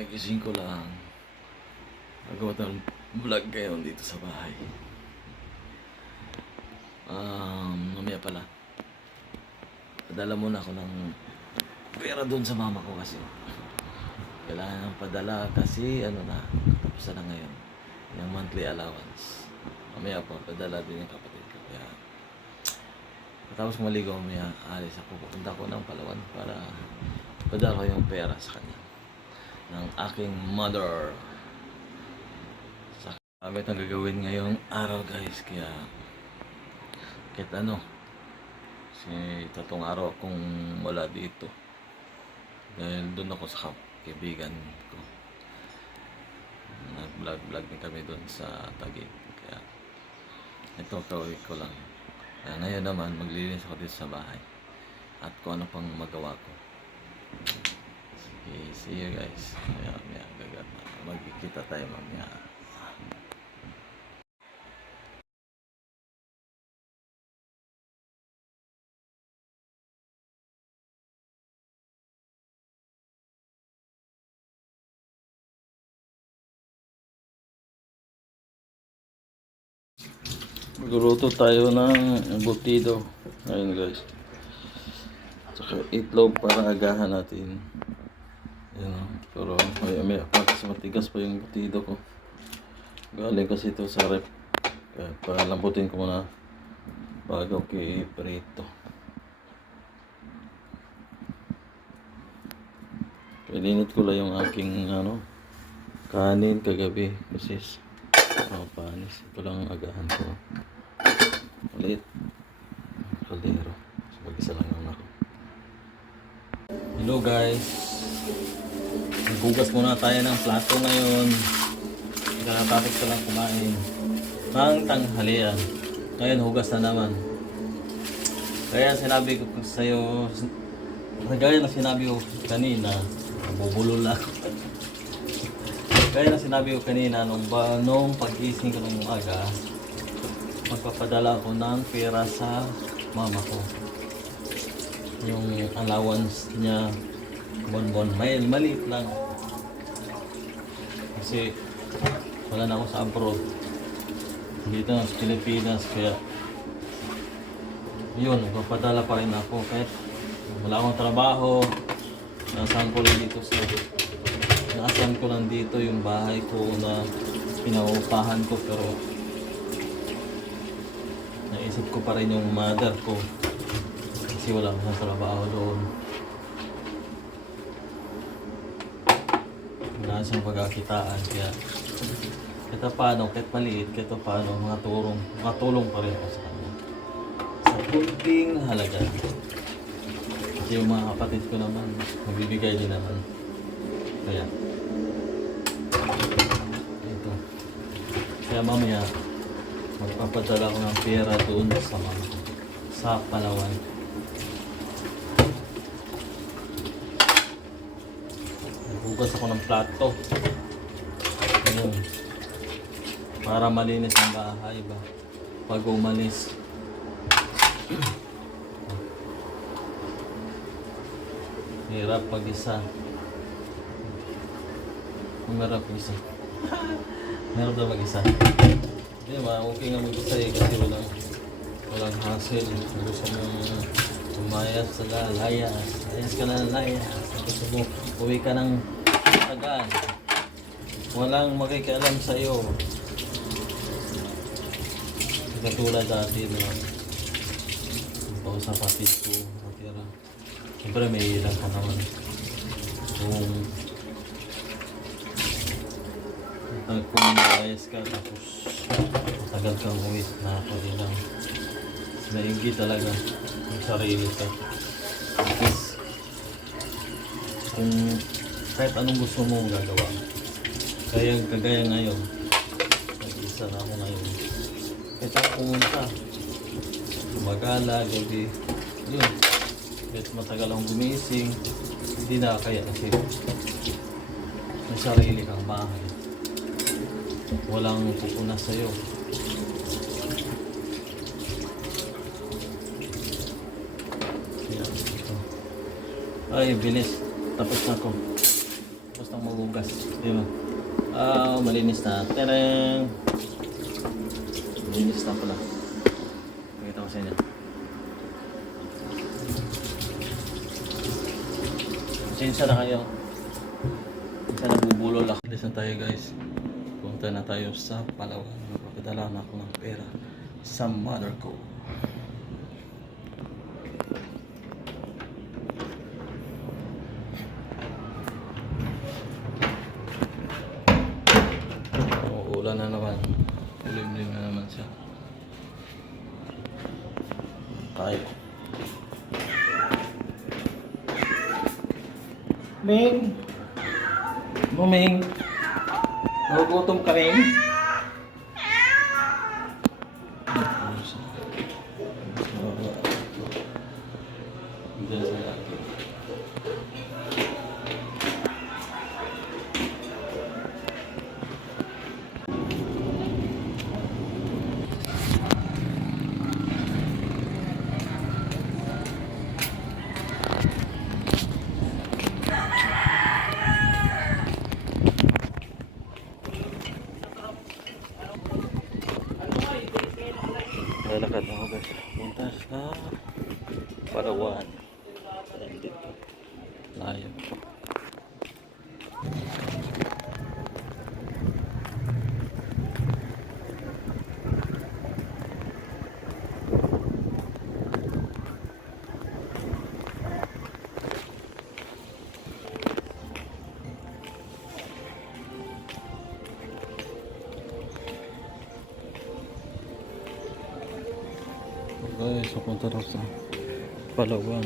Ay, gising ko lang. Nagawa ng vlog ngayon dito sa bahay. Mamaya pala. Padala muna ako ng pera doon sa mama ko kasi. Kailangan ng padala kasi tapos na ngayon. Yung monthly allowance. Mamaya pa, padala din yung kapatid ko. Kaya, tapos maligo mamaya, alis ako. Pupunta ko ng Palawan para padala ko yung pera sa kanya. Ng aking mother. Sa gamit ang gagawin ngayong araw guys. Kaya, kahit kasi tatong araw akong wala dito. Dahil doon ako sa kaibigan ko. Nag-vlog din kami doon sa Taguig. Kaya ito kauwi ko lang. Kaya ngayon naman maglilinis ako dito sa bahay. At kung ano pang magawa ko. Sige, see you guys. Kaya magkikita tayo mamaya. Magluluto tayo ng embutido. Ayun guys. Tsaka itlog para agahan natin. Ayan. Pero may kasi matigas pa yung embutido ko. Galing kasi ito sa rep. Kaya palambutin ko muna bago ko i-prito. Kalinit ko lang yung aking kanin kagabi kasi panis. Ito lang ang agahan ko. Ulit. Kaldero. So, mag-isa lang naman ako. Hello guys. Maghugas muna tayo ng plato ngayon. Nakatapos ko lang kumain. Pang tanghalian. Ngayon hugas na naman. Kaya sinabi ko sa'yo, gaya na sinabi ko kanina, nabubulol ako. Kaya na sinabi ko kanina, nung pag-gising ko ng umaga, magpapadala ako ng pera sa mama ko. Yung allowance niya, bonbon, maliit lang. Kasi wala na ako sa abroad. Dito na sa Pilipinas, kaya yun, magpapadala pa rin ako. Kahit wala akong trabaho, nasaan ko lang dito yung bahay ko na pinaupahan ko, pero naisip ko pa rin yung mother ko kasi wala akong trabaho doon. Wala siyang pagkakitaan, kaya kahit paano, kahit maliit, kahit paano, makatulong pa rin ako sa kanya sa kunting halaga. Kasi yung mga kapatid ko naman, magbibigay din naman. Kaya ito. Kaya mamaya magpapadala ko ng pera doon sa Palawan. Naghugas ako ng plato. Ayun. Para malinis ang bahay ba pag umalis. Hirap pag-isa. Hirap mag-isa. Hirap na mag-isa. Hindi naman, okay nga mag-isa kasi walang hassle. Gusto mong umayas sa layas. Ayas ka na ng layas. Gusto mo uwi ka ng tagaan. Walang makikialam sa iyo. Katulad dati na sa kapatid ko. Siyempre may ilang ka naman. Kung maayos ka tapos matagal kang uwi na ako lang. Nainggit talaga yung sarili ka. Tapos kung kahit anong gusto mo gagawa. Kagaya ngayon. Nag-isa na ako ngayon. Kahit ako pumunta. Magala, gabi. Yun. Kahit matagal akong gumising, hindi na kaya kasi may sarili kang bahay. Walang pupunas sa'yo. Kaya ito. Ay, bilis. Tapos na ako. Tapos nang magugas. Di ba? Malinis na. Tereng! Malinis na pala. Pakita ko sa inyo. Pasensya na kayo. Minsan nabubulol ako. Alis na tayo guys. Punta na tayo sa Palawan. Magpapadala na ako ng pera sa mother ko. Ulan na naman. Ulim-lim na naman siya. Tayo. Ming! Muming! Nagugutom ka rin? Diyan sa akin. Lalakad ako guys. Punta sa Palawan. Ayan dito. Layo. Guys, papunta daw sa Palawan.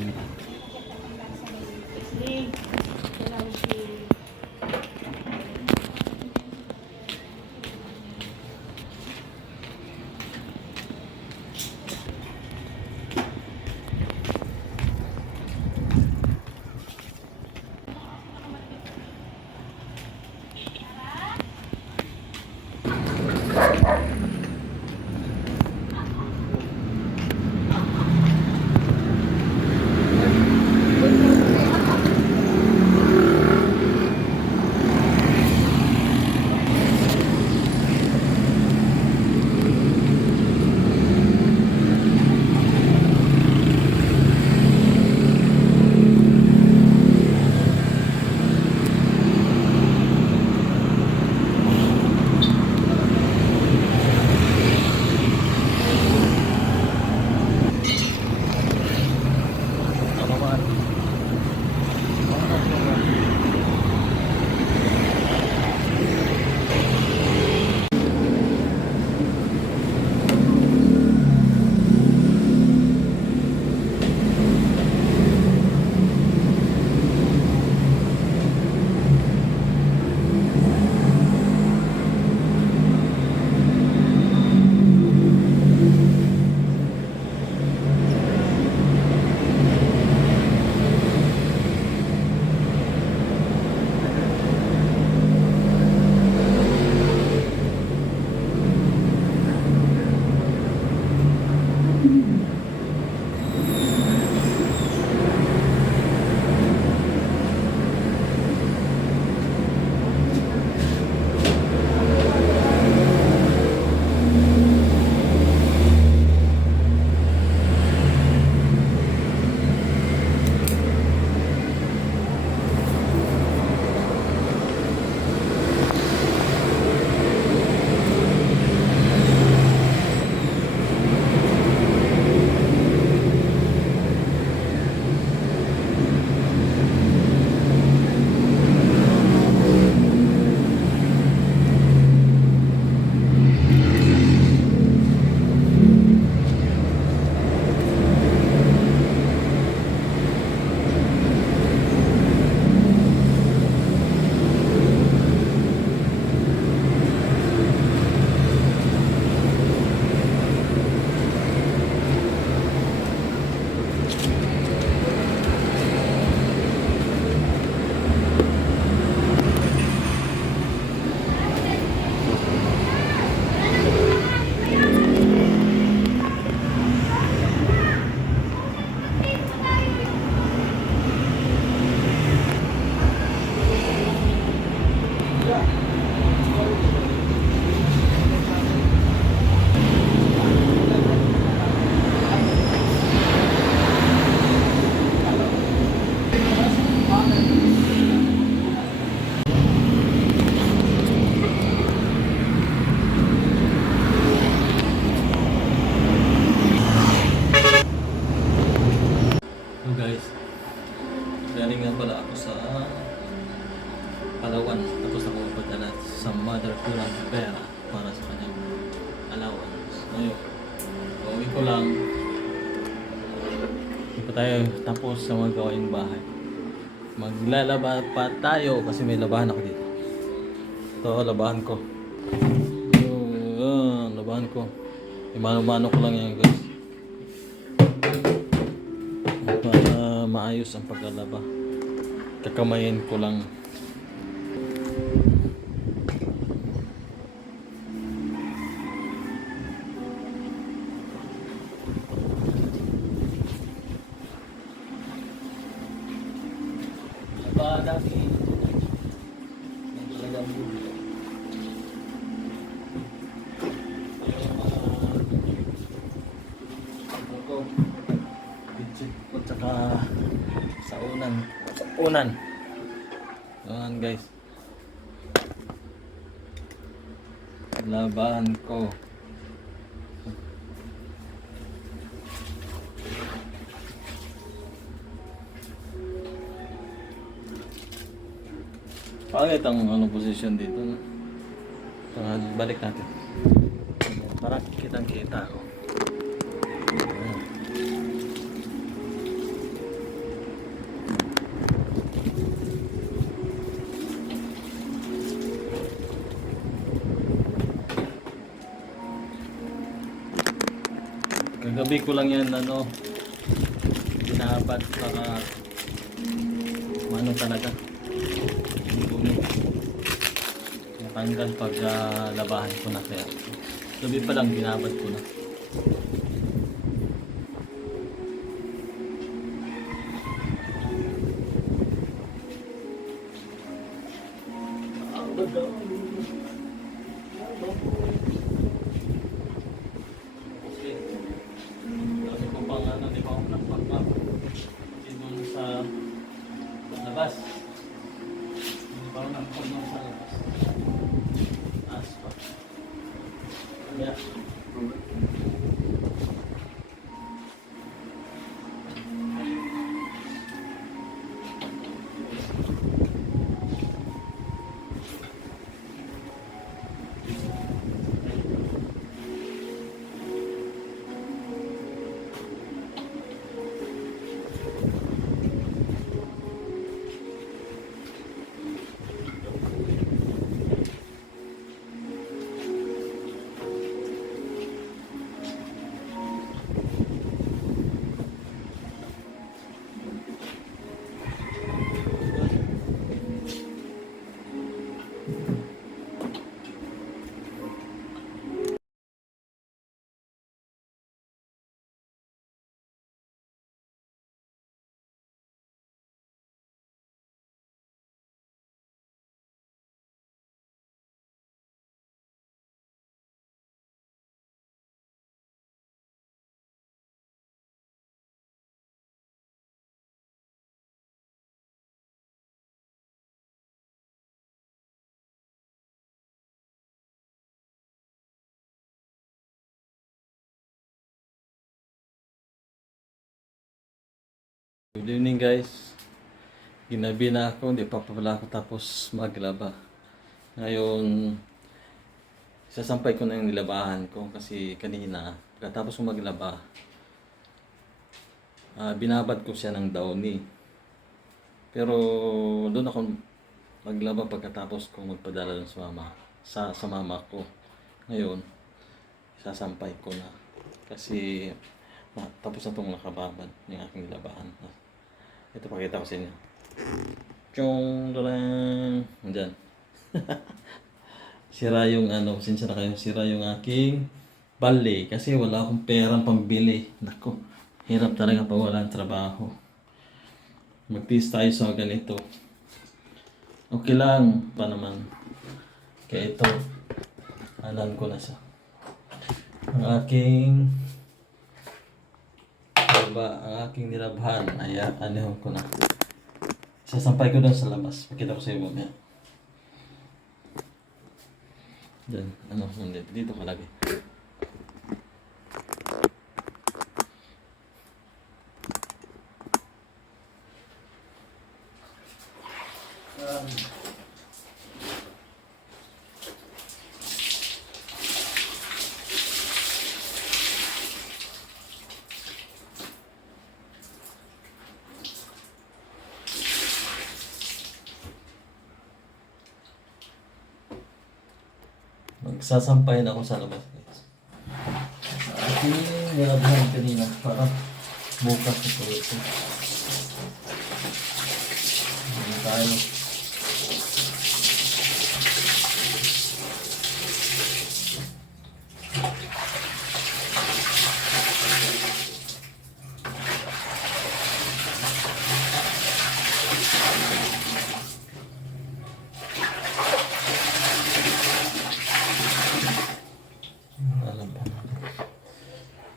pera para sa kanyang allowance. Ngayon, gawin ko lang. Hindi pa tayo tapos sa mga gawaing bahay. Maglalaba pa tayo kasi may labahan ako dito. Ito, labahan ko. Labahan ko. Imano-mano ko lang yan guys. Para maayos ang paglalaba. Kakamayin ko lang. Dati talagang bulo. Ito bitchit ko tsaka sa unan guys, labahan ko. Pangit ang position dito, no? Balik natin para kitang-kita ako. Kagabi ko lang yan binabad para talaga tanggal pag labahan ko na, kaya gabi pa lang binabad ko na. Sabi ko pang di ba ako nagpagpap kasi doon sa labas, hindi pa ako nagpagpap sa labas. Yeah. Good evening guys. Ginabi na ako, hindi pa pala ako tapos maglaba. Ngayon, sasampay ko na yung nilabahan ko kasi kanina, pagkatapos ko maglaba, binabad ko siya ng downy. Pero doon ako maglaba pagkatapos ko magpadala ng sa mama ko. Ngayon, sasampay ko na kasi tapos na itong nakababad yung aking labahan. Ito, pakita ko sa inyo. Chong lang. Diyan. Sira yung sinsya na kayo, sira yung aking bali kasi wala akong perang pambili. Nako, hirap talaga pag walang trabaho. Mag-test tayo sa ganito. Okay lang pa naman. Kaya ito, alam ko na siya. Ang aking nilabhan ay anihon ko na. Sasampay ko doon sa labas. Pakita ko sa iyo mamaya. Diyan, dito kalagay. Magsasampayan ako sa labas, guys. Ating nilabhan kanina para bukas ito ito. Hindi tayo.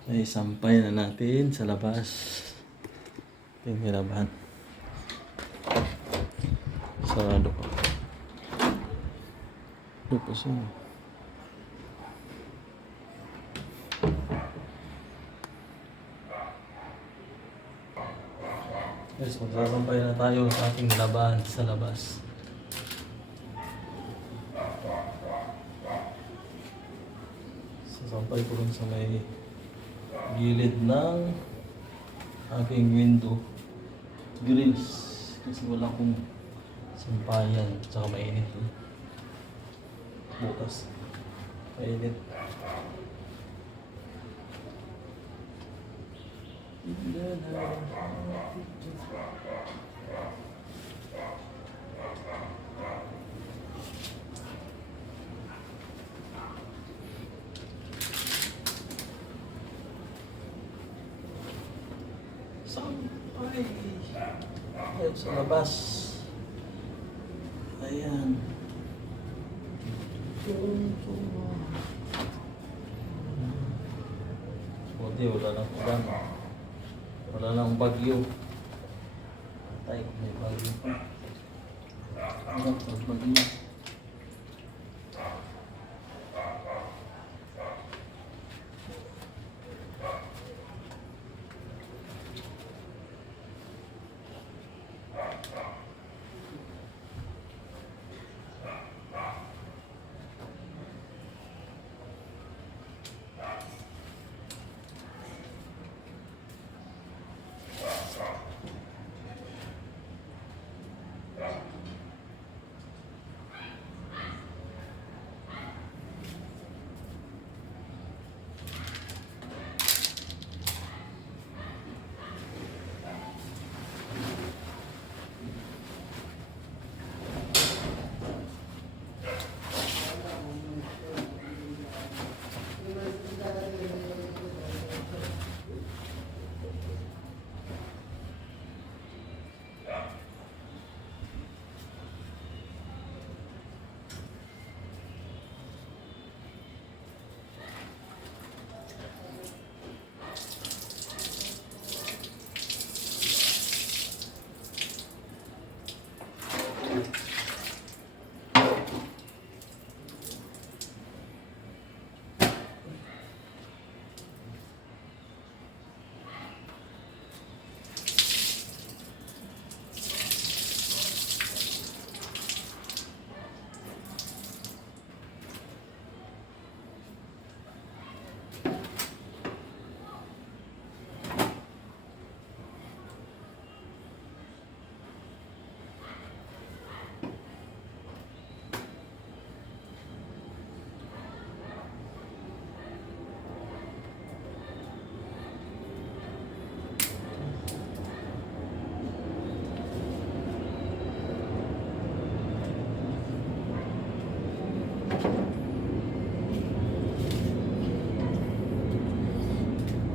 Ay, sampay na natin sa labas. Yung hilabahan. Sarado pa. Ito pa siya. Guys, magsasampay na tayo sa ating labahan sa labas. Sasampay ko rin sa may gilid ng aking window grills kasi wala akong sampayan tsaka mainit bukas mainit. Sampay ayun sa labas. Ayan. Buti wala lang ulan. Wala lang bagyo. Patay kung may bagyo pa. Wala pag bagyo.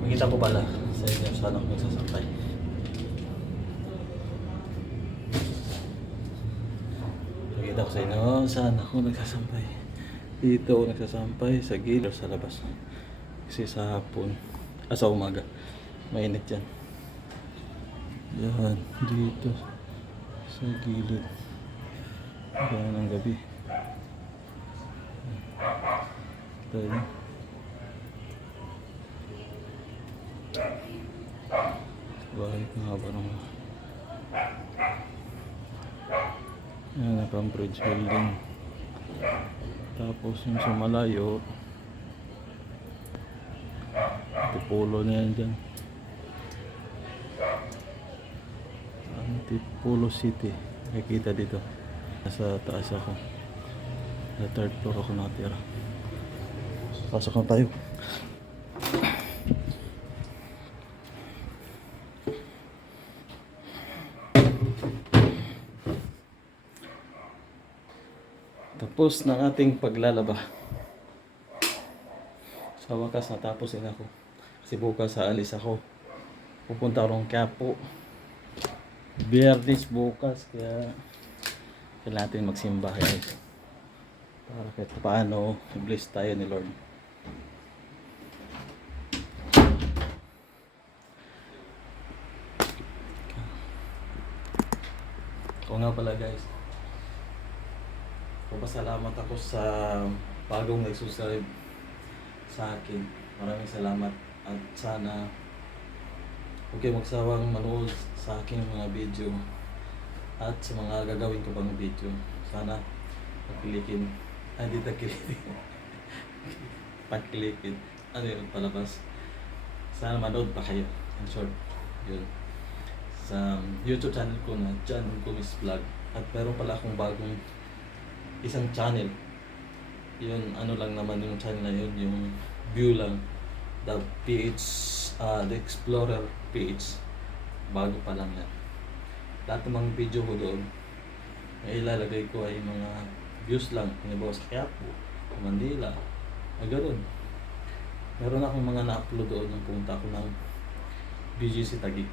Makita ko pala sa inyo saan ako nagsasampay. Makita ko sa inyo saan ako nagsasampay. Dito ako nagsasampay sa gilid sa labas. Kasi sa hapon, sa umaga, mainit yan. Yan, dito sa gilid. Yan ang gabi. Tayo. Bahay ko nga ba naman. Yan, naka-bridge building. Tapos yung sa malayo, Antipolo na yan dyan. Antipolo City. Nakikita dito. Nasa taas ako. Sa third floor ako natira. Pasok na tayo. Tapos ng ating paglalaba. Sa wakas natapos din ako. Kasi bukas aalis ako. Pupunta akong Quiapo. Biyernes bukas, kaya kailangan natin magsimba guys. Para kahit paano bless tayo ni Lord. Oo nga pala guys, papasalamat ako sa bagong nagsusubscribe sa akin. Maraming salamat at sana huwag kayo magsawang manood sa aking mga video at sa mga gagawin ko pang video. Sana pagkilikin, di tagkilikin. Pagkilikin, ano yun, palabas. Sana manood pa kayo. In short, yun. Sa YouTube channel ko na John Gomez Vlog. At meron pala akong bagong isang channel. Yun, ano lang naman yung channel na yun, yung view lang. The PH, The Explorer PH. Bago pa lang yan. Lahat ng mga video ko doon, ay ilalagay ko ay mga views lang. Pinabawa sa Quiapo, Manila, gano'n. Meron akong mga na-upload doon nung pumunta ko ng BGC Taguig.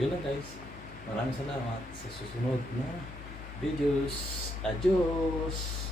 Yun lang guys. Maraming salamat sa susunod na videos. Adios!